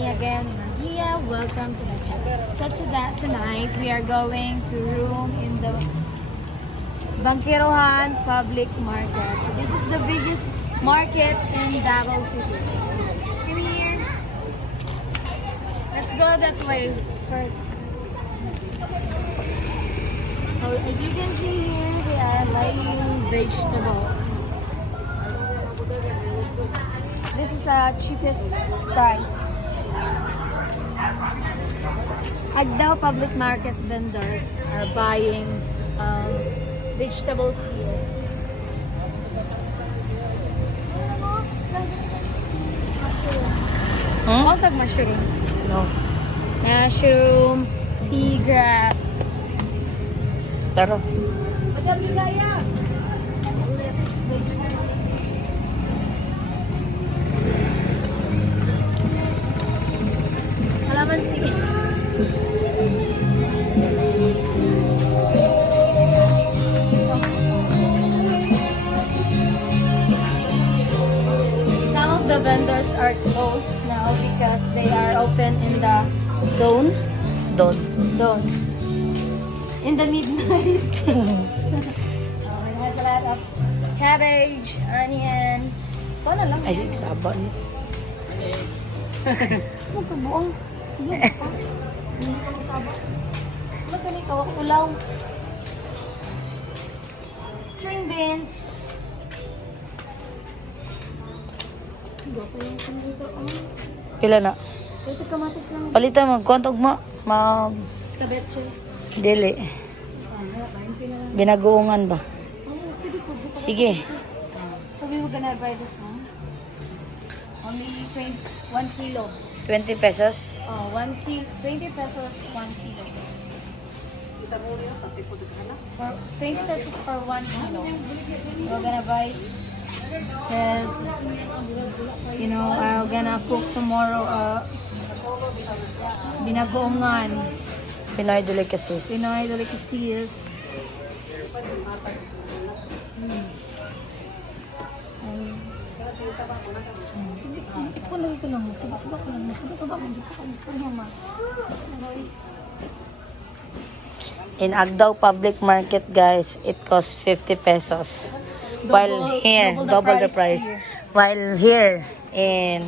me again, Maria. Welcome to my channel. So tonight we are going to room in the Bangkirohan Public Market. So this is the biggest market in Davao City. Come here. Let's go that way first. So as you can see here, they are laying vegetables. This is a cheapest price. Agdao Public Market vendors are buying vegetables here. Mushroom. Tag mushroom. No. Mushroom, seagrass. Tara. Kalamansi. Some of the vendors are closed now because they are open in the dawn. Doon. In the midnight. It has a lot of cabbage, onions. Ito na lang. Ay, saban. Ano ka buong? Hindi pa. Hindi ka masaba. Ano ka ni kawak ulaw? String beans. Hindi pa yung dito. Pila na. Ito kamatis lang. Palitan mo. Kuwantog mo. Escabeche. Dili. Sana, bayan lang. Binagoongan ba? Oh, pwede po. Sige. So we were gonna buy this one. Only 1 kilo. 20 pesos. 20 pesos 1 kilo. For 20 pesos for 1 kilo. We're gonna buy this. You know, I'm gonna cook tomorrow binagoongan. Pinoy delicacies. Pinoy delicacies. Ito lang ito lang. Sabak ko lang. Sabak mo. Dito ka. Gusto niya ma. In Agdao Public Market, guys, it costs 50 pesos. While here, double the price. here. While here, in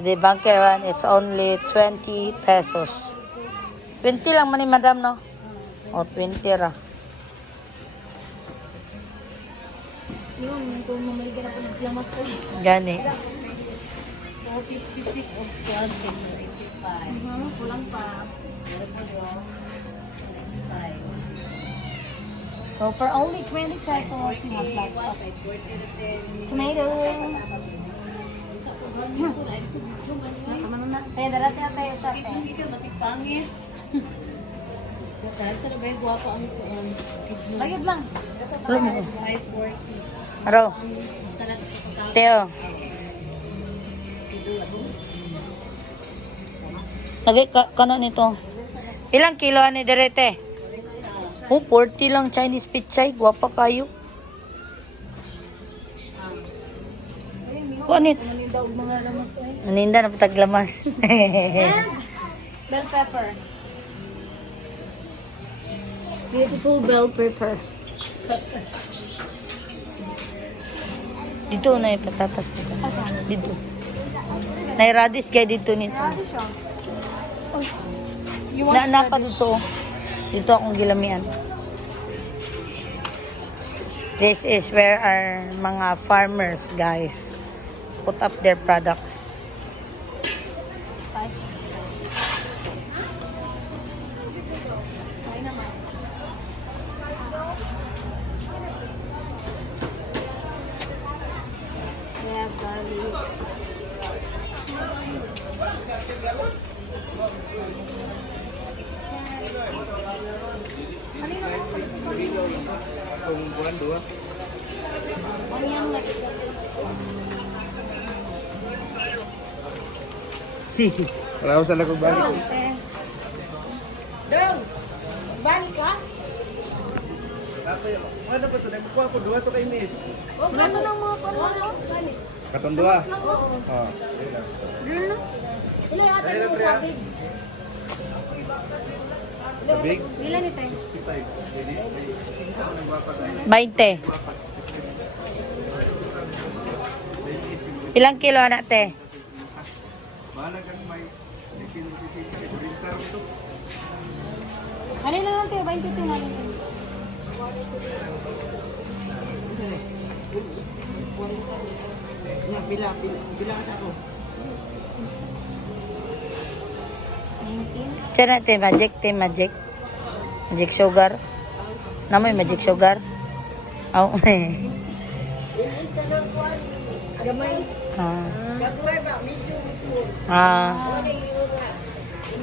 the Bangkirohan, it's only 20 pesos. 20 lang man ni madam, no? O, 20 ra. Yun, kung mamali ka na pag-lamas ko. Gani. So, 56 of 12 and 85. Kulang pa. So, for only 20 pesos, you have lots of tomato. Tama na. Kaya darati na tayo sa atin. Hindi ka masig pangit. Saan ba yung guwapo ang bayad lang. Ano mo? Aro. Teo. Lagay ka na nito. Ilang kilo ani direte? 40 lang Chinese pichay. Guwapa kayo. Kuanit. Maninda og mga lamas eh. Maninda na pataglamas. And bell pepper. Beautiful bell pepper. Dito na yung patatas dito. Asan? Dito. Nairadis kaya dito nito. Grabe siya. Oh, you want Napa radish? dito. Dito akong gilamian. This is where our mga farmers, guys, put up their products. Spices. Try naman. We have garlic. Onion mix. Salamat sa lakog balik. Okay. Ban ka? Ano ba ito? Nagkuha ko duha to kay miss. Ano lang mga panalo? Katong duha. Lang mo. Oh. Girl na. Ilo Big. Ilan ni tayo? 20. Ilang kilo anak te? Bahala kang may printer ito. Ano na lang tayo? 22 na lang tayo. Bilang sa ako. 19. Tiyan na te, magic te, magic. Magic sugar. Namoy magic sugar. Aw, Gamay. ah. Ah.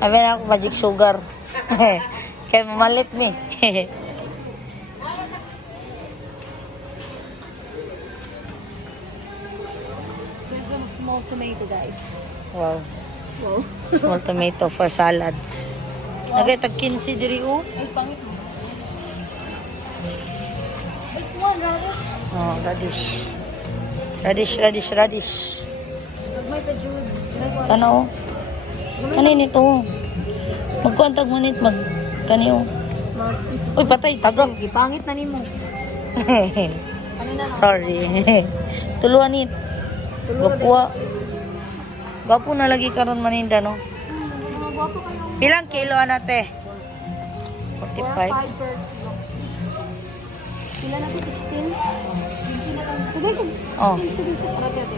Sabi na ako magic sugar. Kaya mamalit mi. There's some small tomato, guys. Wow. Wow. Small tomato for salads. Nagay-tag 15 diri o. Ay, pangit mo. This one, rather. Oh, radish. Radish. May pa-jude. Tanaw. Ano nito? Magkuantag mo nit mag kaniyo. Uy, patay, taga. Pangit na ni mo. Ano na lang? Sorry. Tuluan nit. Gapua. Gapo na lagi karon maninda no. Mga guwapo ka lang. Pilang kilo anate? 45. 5 per kilo. Sila na po 16. 20 na lang. Sige, Oh. sige. Para dito.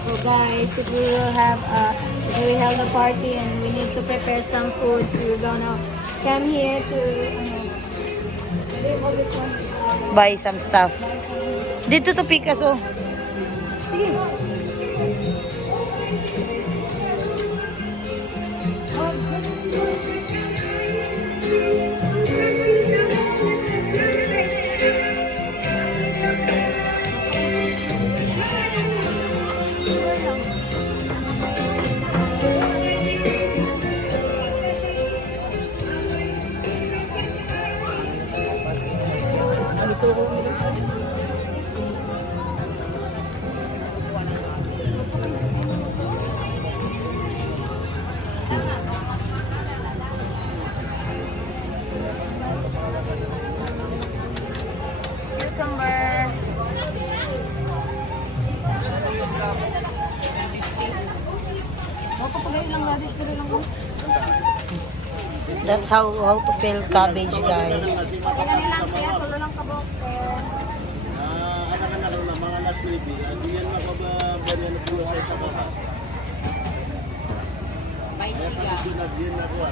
So guys, if we have a party and we need to prepare some foods, we're gonna come here to what do you call this one? Buy some stuff. Dito to Picasso. Sige. Cucumber. Baka pagay lang radish dito lang. That's how to peel cabbage, guys. Kaya nilang kaya tulo lang kabok. Anak-anak na mga last libi. Diyan makababari na po sa isa bakas. Diyan na kuha.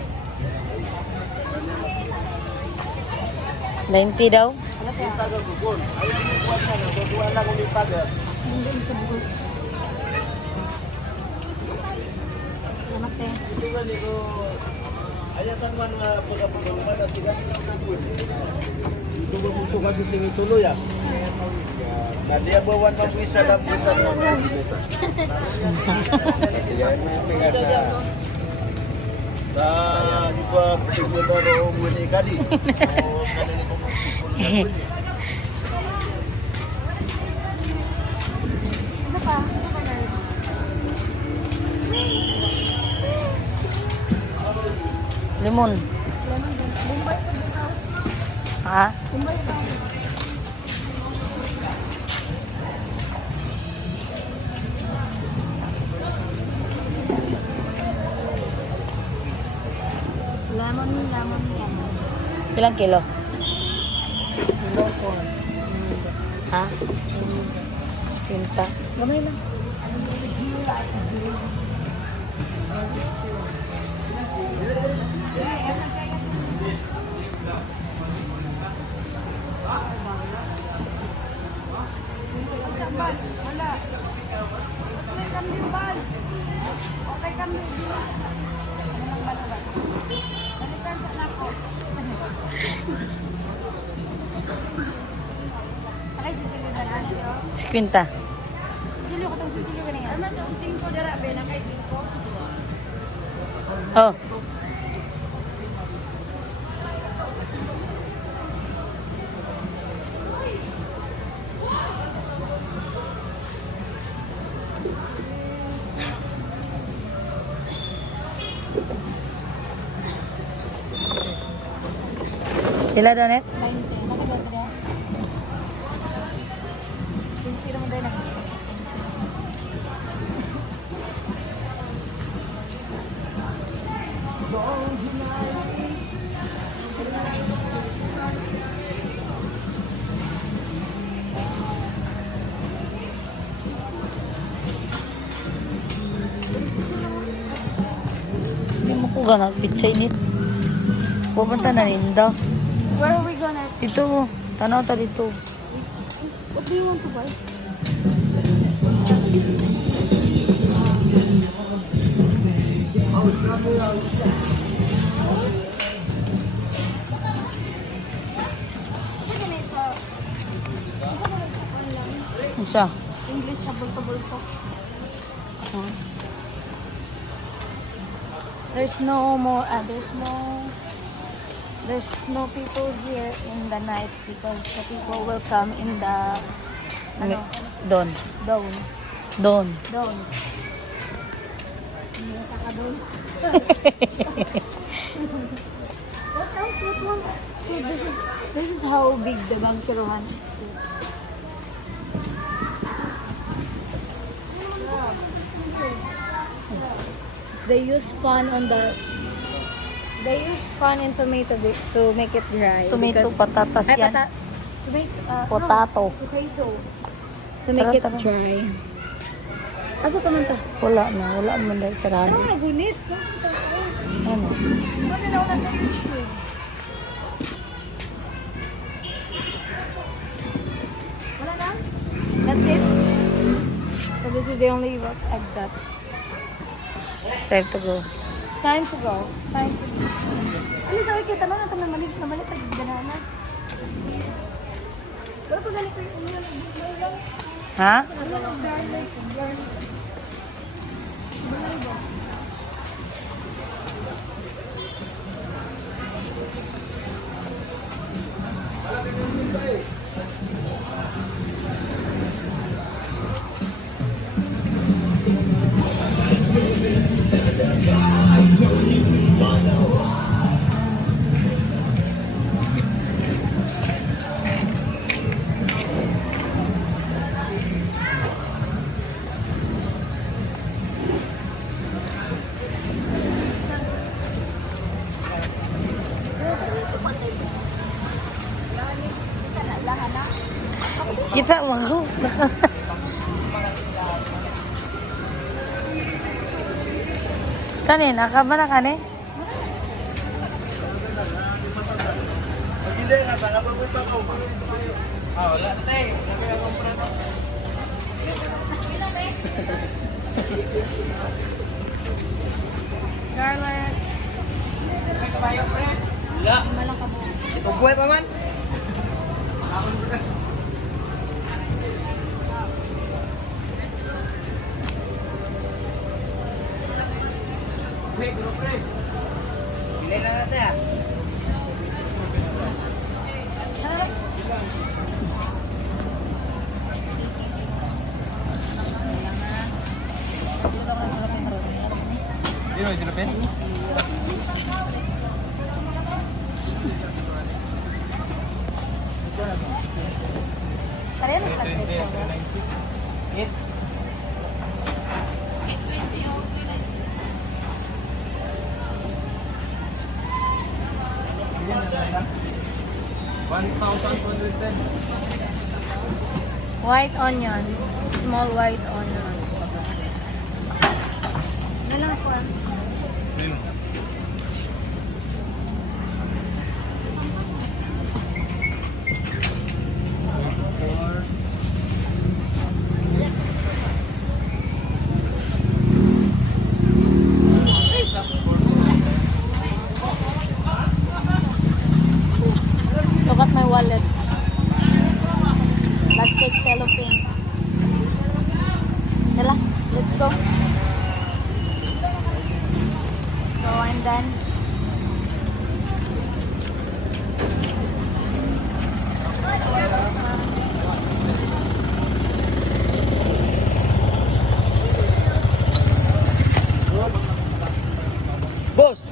20 daw. Taga ko kon. Ayaw mo kuha na. Kuha lang ulit taga. Nandun sa bugos. Salamat eh. Ito nga nito. Ayasan man nga pagkapagulungan na sila sa kabul. Ito ba kung suka si singi tuloy ah. Kadi abawan mo isa lang isa mo. Sa di ba pagkapagulungan mo ni kadi. Ano pa? Ano pa na? Limon. Bombay pa dito. Ha? Bombay pa. Lemon yan. Pilang kilo? Loco. Ha? Tinta. Gamay lang. Squinta. Sili ko tong sili ko niya. Ano tong 5 dara be na kay 5. Oh. Pila donet? 90. Nakagad rin. Pinsira mo dahil nag-discount. Hindi mo ko ganag pitsay nit. Pupunta na ninda. Where are we gonna... Dito, tanaw ta dito. What do you want to buy? Unsa? English siya, bulto-bulto. There's no people here in the night because the people will come in the ano, Don. dawn. Don. Dawn. Hindi ka ka dawn. What else? What one? So this is how big the Bangkirohan is. They use fun in tomato to make it dry. Tomato, because- patatas Ay, yan. tomato. Potato. No, potato. To make it Tara. dry. Asa pa man to? Wala na, wala man dahil sarado. Ano nagunit? Ano? Ano na wala sa YouTube? Wala na? That's it? So this is the only work I've got. It's time to go. It's time to go. It's time to go. Alis, sorry, kita na ito namalik pag banana. Wala pa galing ko yung umiyan. Ha? Ano lang, garlic, garlic. Kita mo ako. Kanina, ka ba na kani? Hindi nga, saan ka ba mo pa ko? Garlic. Malang kabo. Ugwe pa man? Bilhin na natin ah. Sino, sino pen? Kaya na sa presyo. White onion. Small white onion. Nalang po. Look at my wallet. Plastic cellophane. Dala, let's go. So I'm done. Boss!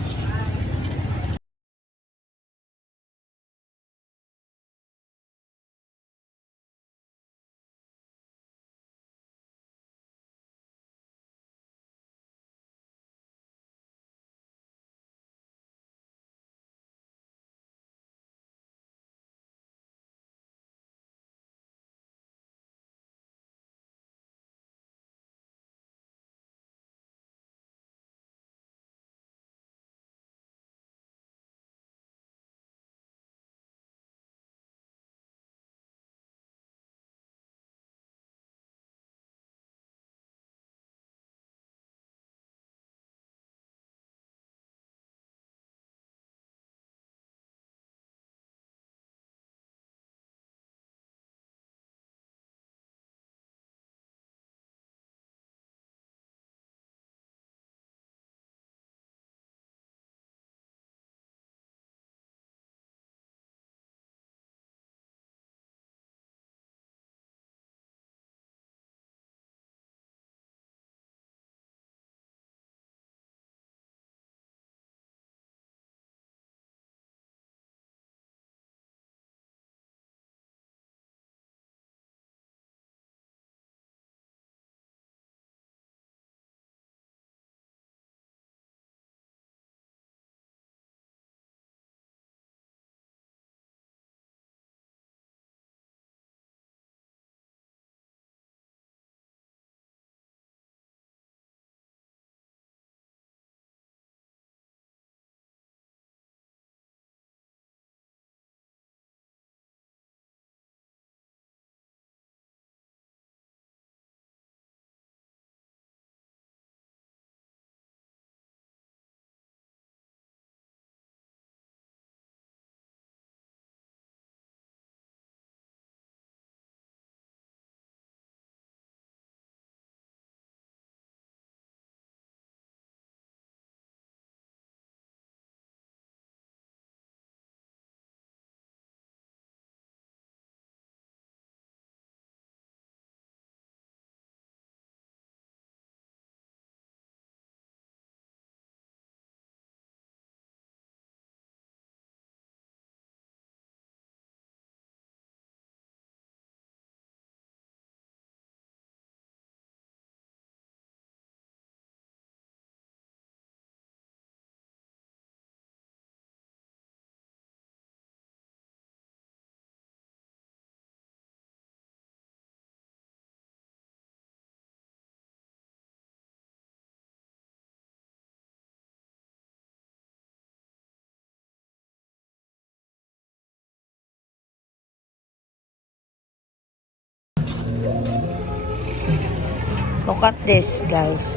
Look at this, guys.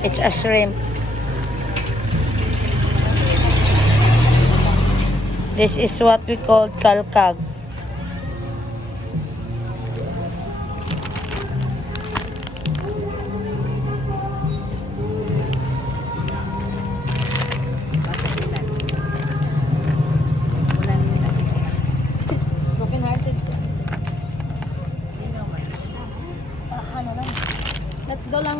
It's a shrimp. This is what we call kalkag. Broken hearted siya. Ano lang. Let's go lang.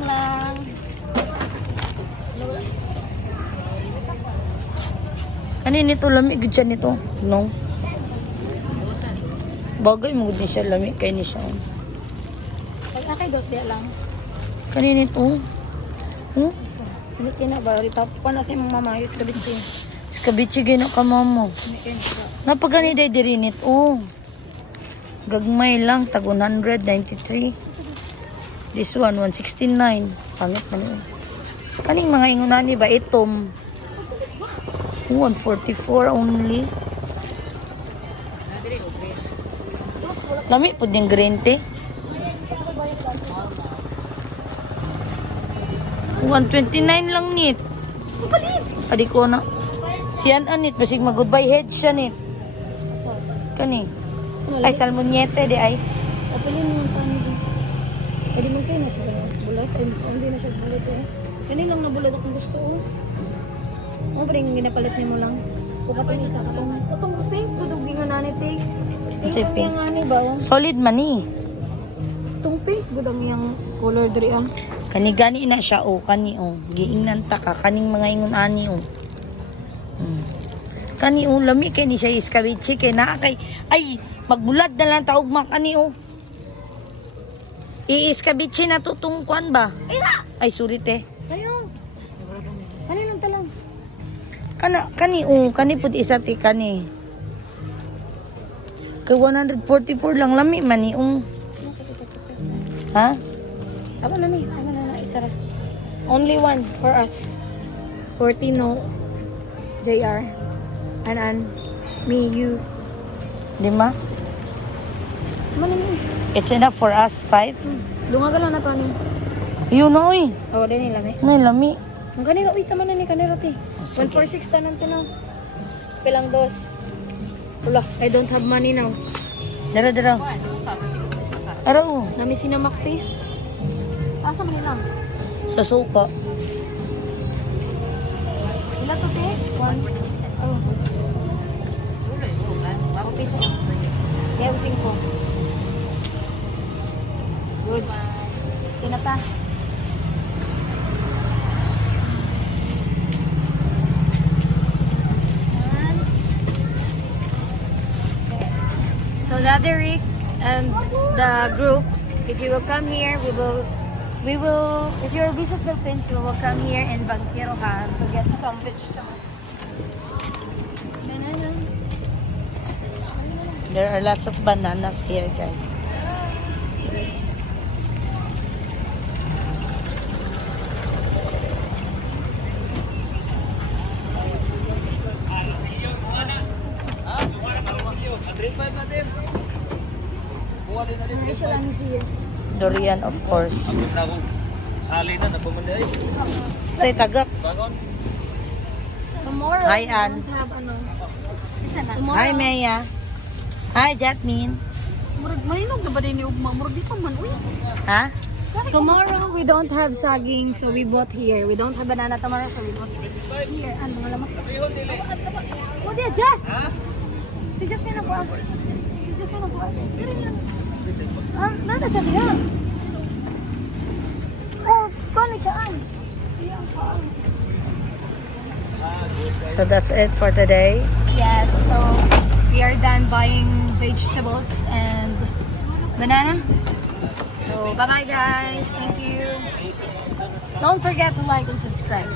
Ano nito? Lamig gud siya nito. No? Bagay mo din siya lamig kay ni siya. Pag akay dos dia lang. Kaninito? Hindi kina ba? Rita pa na si mong mama. Yung skabitsi. Skabichi gina ka mamo. Hindi kina siya. Napagani day diri nito. Gagmay lang tag 193. This one 169. Pangit man yun. Kaning mga ingunani ba itom? 144 only. Lami po din green tea. 129 lang nit. Adi ko na. Siyan anit. Basig mag-goodbye head siya nit. Kani. Ay, salmoniete di ay. Kapalin mo yung paano din. Pwede mo kayo na siya. Bulat. Ay, hindi na siya bulat. Kanin lang na bulat akong gusto. Ano pa rin ginapalit niyo mo lang? Kung katong isa, katong pink. Kutong gingan na nito eh. Ito yung pink. Ang ani ba? Solid man ni. Itong pink. Gudang yung color diri ah. Kani gani na siya o. Kani o. Giingnan ta ka. Kaning mga ingon ani o. Kani o. Lami kay ni siya iskabichi. Kay na kay. Ay. Magbulad na lang taog makani o. Iiskabichi na tutungkuan ba? Isa! Ay, sorry te. Kayo. Sani lang talang. Kani o. Kani po isa ti kani. Kay 144 lang lami man ni o. Ha? Aba na ni. Aba na isa ra. Only one for us. For Tino, JR, Anan, me, you. 5? Ano ni? It's enough for us 5. Lunga ka lang na to ni. Yun o eh. Oh, din nila me. May lami. Ang kanila, uy, tama na ni kanila ti. sige. 146 tanan tinaw. Pilang dos. Wala, I don't have money now. Dara. Araw. Nami sinamakti. Asa man lang? Sa suka. Ilan to te? 146. Oh. Ako pisa. Kaya using ko. Good. Tinata. So Daddy Rick and the group, if you will come here, we will, if you're visit Philippines, we will come here in Bangkirohan to get some vegetables. There are lots of bananas here, guys. Durian, of course. Ali na napumunday. Ito'y tagap. Bangon. Tomorrow, Hi, we Ann. don't have ano. Tomorrow, Hi, Maya. Hi, Jasmine. Murag mahinog na ba din yung ugma? Murag di pa man, uy. Ha? Tomorrow, we don't have saging, so we bought here. We don't have banana tomorrow, so we bought here. Ano, mga lamas. Oh, dia, Jess! Si Jasmine nagkuha. Si Jasmine nagkuha. Nanda siya siya. Oh, kani siya an. So that's it for today. Yes, so we are done buying vegetables and banana. So bye-bye guys. Thank you. Don't forget to like and subscribe.